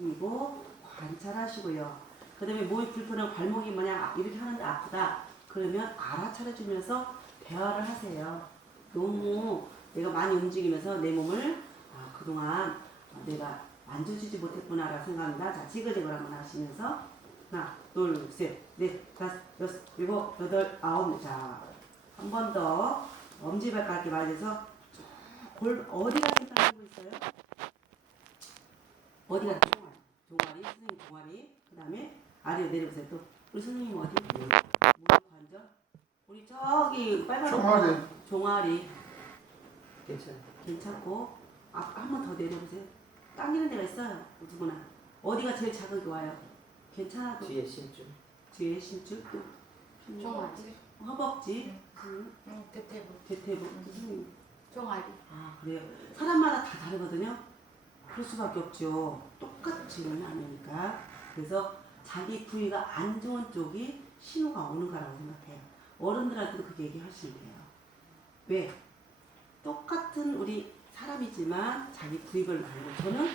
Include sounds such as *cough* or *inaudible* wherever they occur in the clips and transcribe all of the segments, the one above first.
그리고 관찰하시고요. 그 다음에 몸이 불편한 발목이 뭐냐 이렇게 하는데 아프다. 그러면 알아차려주면서 대화를 하세요. 너무 내가 많이 움직이면서 내 몸을 아, 그동안 내가 만져주지 못했구나라고 생각합니다. 자, 지그재그를 한번 하시면서 하나, 둘, 셋, 넷, 다섯, 여섯, 일곱, 여덟, 아홉. 자, 한 번 더 엄지발가락에 맞아서 골 어디가 생각하고 있어요? 어디가 종아리, 종아리, 선생님 종아리. 그 다음에 아래로 내려보세요. 또 우리 선생님 어디? 무릎 관절. 우리 저기 빨간 종아리. 종아리 괜찮아. 괜찮고 아까 한번 더 내려보세요. 당기는 데가 있어요. 누구나. 어디가 제일 자극이 와요? 괜찮아도 뒤에 심줄. 뒤에 심줄 또 종아리, 허벅지, 음, 응, 대퇴부, 대퇴부. 선생님. 종아리. 아 그래요. 사람마다 다 다르거든요. 그럴 수밖에 없죠. 똑같지는 않으니까. 그래서 자기 부위가 안 좋은 쪽이 신호가 오는 거라고 생각해요. 어른들한테도 그렇게 얘기 하시면 돼요. 왜? 똑같은 우리 사람이지만 자기 부위별로 다르고 저는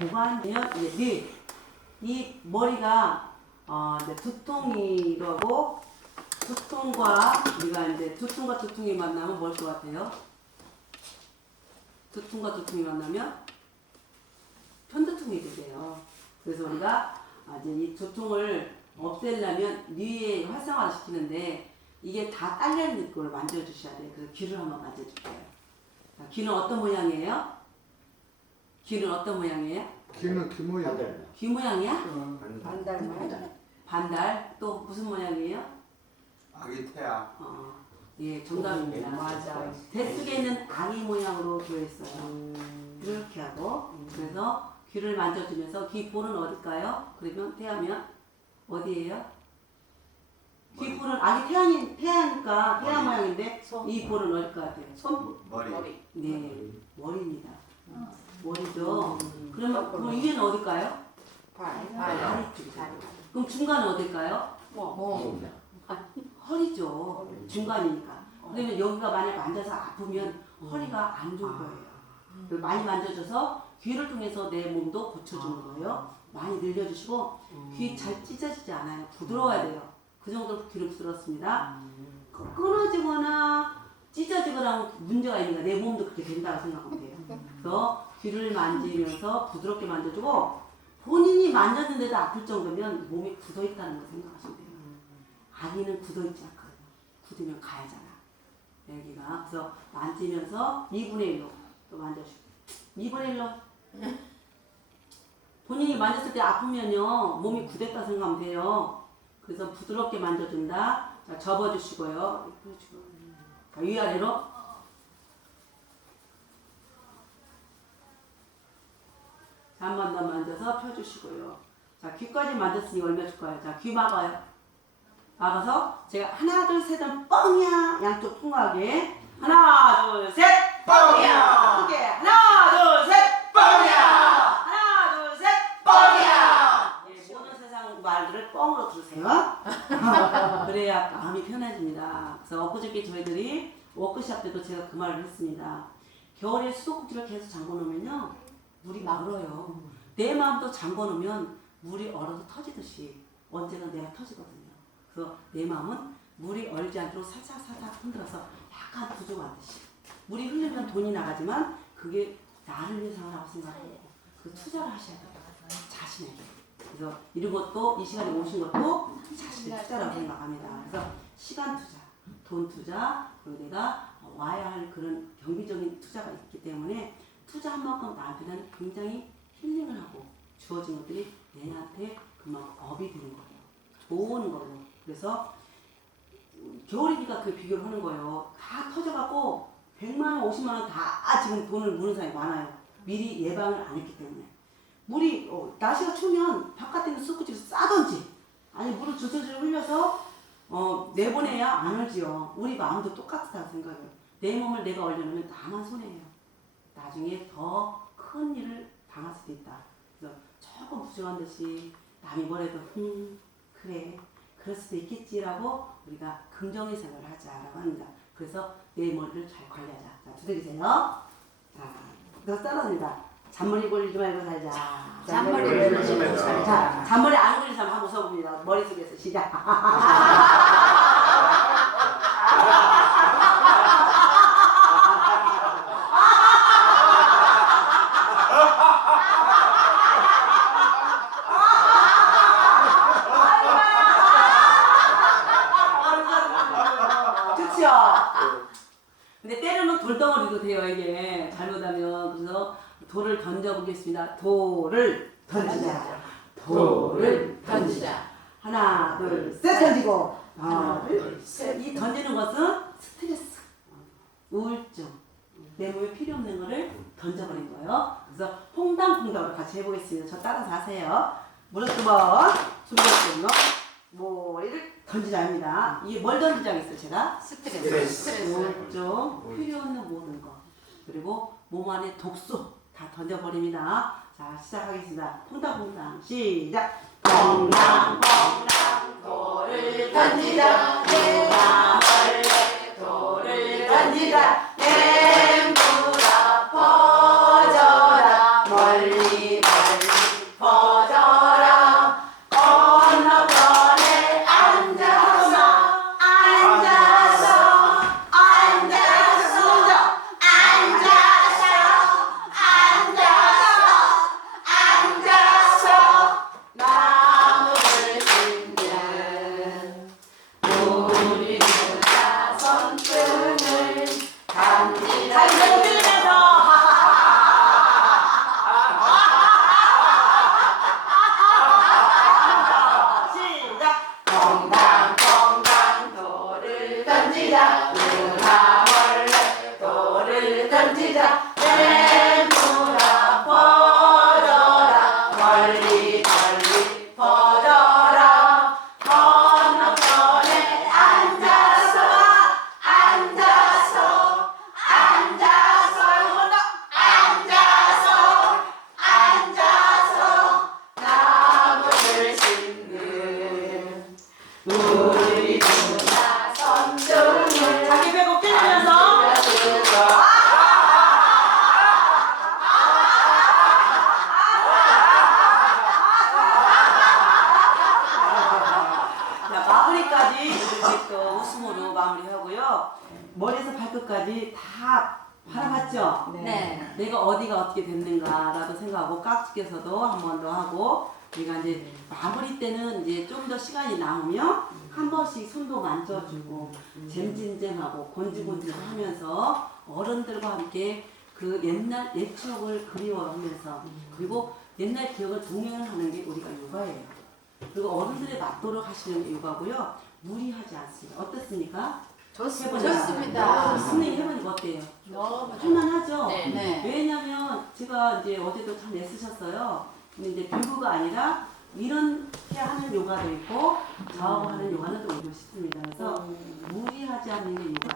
고관되면 이제 네, 이 머리가 어, 이제 두통이라고 두통과 우리가 이제 두통과 두통이 만나면 뭘 것 같아요? 두통과 두통이 만나면 편두통이 되세요. 그래서 우리가 아, 이제 이 두통을 없애려면 뇌에 활성화를 시키는데 이게 다 딸려 있는 걸 만져주셔야 돼요. 그래서 귀를 한번 만져줄게요. 자, 귀는 어떤 모양이에요? 귀는 어떤 모양이에요? 귀는 귀 모양. 반달. 귀 모양이야? 어, 반달말. 반달. 또 무슨 모양이에요? 아기 태아. 어, 예, 정답입니다. 맞아. 대쪽에 있는 아기 모양으로 되어 있어요. 이렇게 하고 그래서 귀를 만져주면서 귀 볼은 어딜까요? 그러면 태하면 어디예요? 귀 볼은 아기 태양이 태양이니까 태양 모양인데 손. 이 볼은 어딜 것 같아요? 손? 머리. 머리. 네, 머리입니다. 머리죠. 그러면 그럼 위에는 어딜까요? 발. 다리. 그럼 중간은 어딜까요? 뭐. 몸. 허리죠. 중간이니까. 그러면 여기가 만약 만져서 아프면 허리가 안 좋은 거예요. 그래서 많이 만져줘서 귀를 통해서 내 몸도 고쳐주는 거예요. 많이 늘려주시고 귀 잘 찢어지지 않아요. 부드러워야 돼요. 그 정도로 귀는 부드럽습니다. 그- 끊어지거나 찢어지거나 하면 문제가 있는가 내 몸도 그렇게 된다고 생각하면 돼요. 그래서 귀를 만지면서 부드럽게 만져주고 본인이 만졌는데도 아플 정도면 몸이 굳어있다는 걸 생각하시면 돼요. 아기는 굳어있지 않거든요. 굳으면 가야잖아. 여기가. 그래서 만지면서 2분의 1로 또 만져주고. 2분의 1로. *laughs* 본인이 만졌을 때 아프면요. 몸이 굳었다 생각하면 돼요. 그래서 부드럽게 만져준다. 자, 접어주시고요. 자, 위아래로. 자, 한 번 더 만져서 펴주시고요. 자, 귀까지 만졌으니 얼마 줄까요? 자, 귀 막아요. 막아서 제가 하나, 둘, 셋은 뻥이야. 양쪽 통하게. 하나, 둘, 셋. 뻥이야. 크게. 하나, 둘, 셋. 뻥이야. 하나, 둘, 셋. 뻥이야. 예, 모든 세상 말들을 뻥으로 들으세요. 그래야 마음이 편해집니다. 엊그저께 저희들이 워크샵 때도 제가 그 말을 했습니다. 겨울에 수도꼭지를 계속 잠궈 놓으면요. 물이 얼어요. 내 마음도 잠궈 놓으면 물이 얼어서 터지듯이 언제나 내가 터지거든요. 그래서 내 마음은 물이 얼지 않도록 살짝 살짝 흔들어서 약간 부족하듯이 물이 흐르면 돈이 나가지만 그게 나를 위해서 하라고 생각하고 그 투자를 하셔야 돼요. 자신에게. 그래서 이런 것도 이 시간에 오신 것도 자신의 투자라고 생각합니다. 그래서 시간 투자, 돈 투자, 그리고 내가 와야 할 그런 경비적인 투자가 있기 때문에 투자한 만큼 나한테 는 굉장히 힐링을 하고 주어진 것들이 내한테 그만큼 업이 되는 거예요. 좋은 걸로. 그래서 겨울이니까 그 비교를 하는 거예요. 다 터져갖고 100만 원, 50만 원 다 지금 돈을 무는 사람이 많아요. 미리 예방을 안 했기 때문에. 물이 어, 날씨가 추우면 바깥에 있는 숯구치를 싸든지 아니 물을 주저주저 흘려서 어, 내보내야 안 얼지요. 우리 마음도 똑같다고 생각해요. 내 몸을 내가 얼려놓으면 나만 손해예요. 나중에 더 큰 일을 당할 수도 있다. 그래서 조금 부정한 듯이 남이 뭐래도 음 그래 그럴 수도 있겠지라고 우리가 긍정의 생각을 하자라고 합니다. 그래서 내 머리를 잘 관리하자. 자, 두드리세요. 자, 더 떨어집니다. 잔머리 걸리지 말고 살자. 잔머리를 걸리지 말고 자, 살자. 잔머리 안 걸리는 사람 한번 써봅니다. 머릿속에서 시작. 좋죠? 근데 때로는 돌덩어리도 돼요, 이게. 잘못하면. 그래서 돌을 던져보겠습니다. 돌을 던지자. 돌을 던지자. 하나, 둘, 셋 던지고. 하나, 둘, 셋. 이 던지는 것은 스트레스, 우울증, 내 몸에 필요 없는 거를 던져버린 거예요. 그래서 퐁당퐁당으로 같이 해보겠습니다. 저 따라서 하세요. 무릎 두 번, 숨겨주고, 머리를 던지자 합니다. 이게 뭘 던지자 했어요, 제가? 스트레스. 스트레스. 우울증, 필요 없는 모든 것. 그리고 몸 안에 독소 다 던져버립니다. 자, 시작하겠습니다. 퐁당퐁당 시작. 퐁당퐁당 돌을 던지자. 내가 원래 돌을 던지자. 맹구라 퍼져라. 멀리 멀리 퍼져라. 건너편에 앉아서 앉아서 앉아서 앉아서 앉아서 앉아서 나무를 심는 우리 누나 손등을 간지러 간지러면서 시작 퐁당퐁당 돌을 던지자 누나 몰래 돌을 던지자 내무라 퍼져라 멀리 멀리 퍼져라 건너편에 앉아서 앉아서 앉아서 앉아서 앉아서 나무를 심는 우리 누나 손등을 자기 배고 깨면서 자, 마무리까지 웃음으로 마무리하고요. 머리에서 발끝까지 다 바라봤죠? 네. 내가 어디가 어떻게 됐는가라도 생각하고 깍지께서도 한 번 더 하고 우리가 이제 마무리 때는 이제 좀 더 시간이 남으면 한 번씩 손도 만져주고 잼진잼하고 곤지곤지 하면서 어른들과 함께 그 옛날 옛 추억을 그리워하면서 그리고 옛날 기억을 동행하는 게 우리가 육아예요. 그리고 어른들의 맞도록 하시는 육아고요. 무리하지 않습니다. 어떻습니까? 좋습니다. 좋습니다. 선생님 해보니까 어때요? 너무 좋 할만하죠? 네. 네. 왜냐면 제가 이제 어제도 참 애쓰셨어요. 근데 이제 비구가 아니라 이렇게 하는 요가도 있고 저하고 하는 요가는 또 오고 싶습니다. 그래서 무리하지 않는 게 요가.